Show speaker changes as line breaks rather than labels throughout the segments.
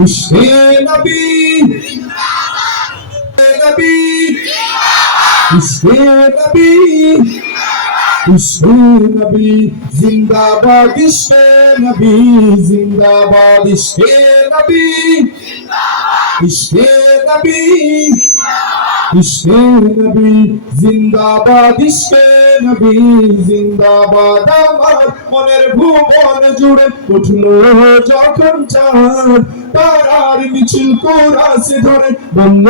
নবী। নবী। নবী। নবী। জিন্দাবাদ নবী। জিন্দাবাদ নবী। নবী। নবী। জিন্দাবাদ নবী জিন্দাবাদ মনের ভুবন জুড়ে উঠল যখন চাঁদ। তারার মিছিল কোরাসে ধরে বলল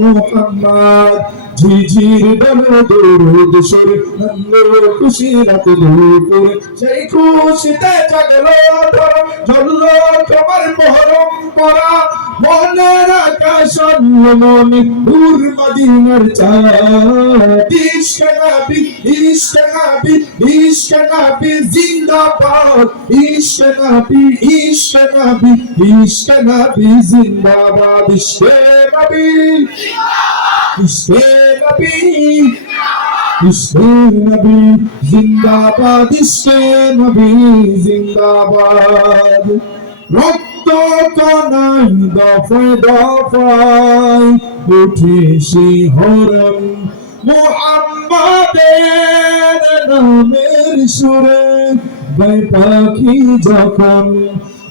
মোহাম্মদ, ঝিঝির দলে দৌড় সরে নন্দ খুশি রাত দুপুরে সেই খুশিতে জাগলো ধর ঝরলো তোমার মহরম পরা মনের আকাশ মনে দূর মদিনার চাঁদ। ইশক নবী ইশক নবী ইশক নবী জিন্দাবাদ। ইশক নবী ইশক নবী ইশক নবী জিন্দাবাদ। ইশক নবী, ইশকে নবী ইশকে নবী জিন্দাবাদ। ইশকে জিন্দাবাদ। কানাই দফায় দফায় উঠে শিহরণ মোহাম্মদের নামের সুরে গায় যখন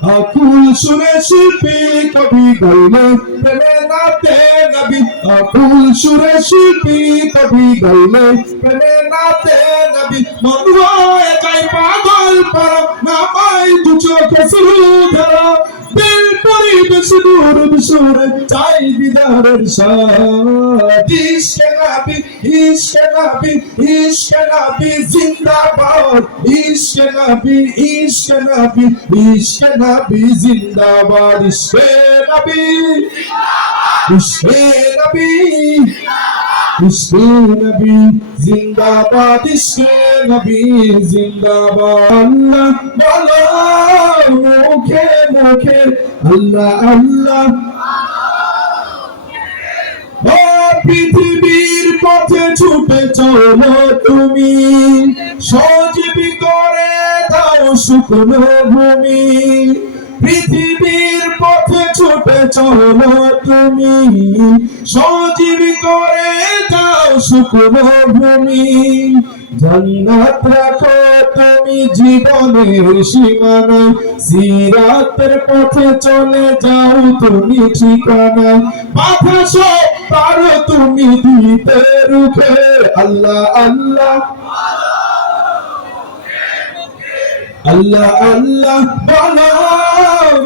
আকুল সুরে শিল্পী কবি গাইলে প্রেমে নাতে নবী, আকুল সুরে শিল্পী কবি গাইলে প্রেমে নাতে নবী হয়ে যায় পাগল পর নামাই দু চোখে শুরু ধরা দূর বিশুরে চাই দিদারের সাথ ইশকে নবী ইশকে নবী ইশকে নবী জিন্দাবাদ ইশকে নবী ইশকে নবী ইশকে নবী জিন্দাবাদ ইশকে নবী ইশকে নবী ইশকে নবী জিন্দাবাদ ইশকে নবী জিন্দাবাদ আল্লাহ বলো মুখে মুখে আল্লাহ আল্লাহ। ও পৃথিবীর পথে ছুটে চলো তুমি। সজীবী করে দাও শুকনো ভূমি। পৃথিবীর পথে চলো তুমি, সজীবী করে দাও শুকনো ভূমি জান্নাত রাখো তুমি জীবনের সীমানায় সিরাতের পথে চলে যাও তুমি ঠিকানা। বাধা সব পারো তুমি দিতে রুখে, আল্লাহ আল্লাহ। আল্লাহ আল্লাহ বলো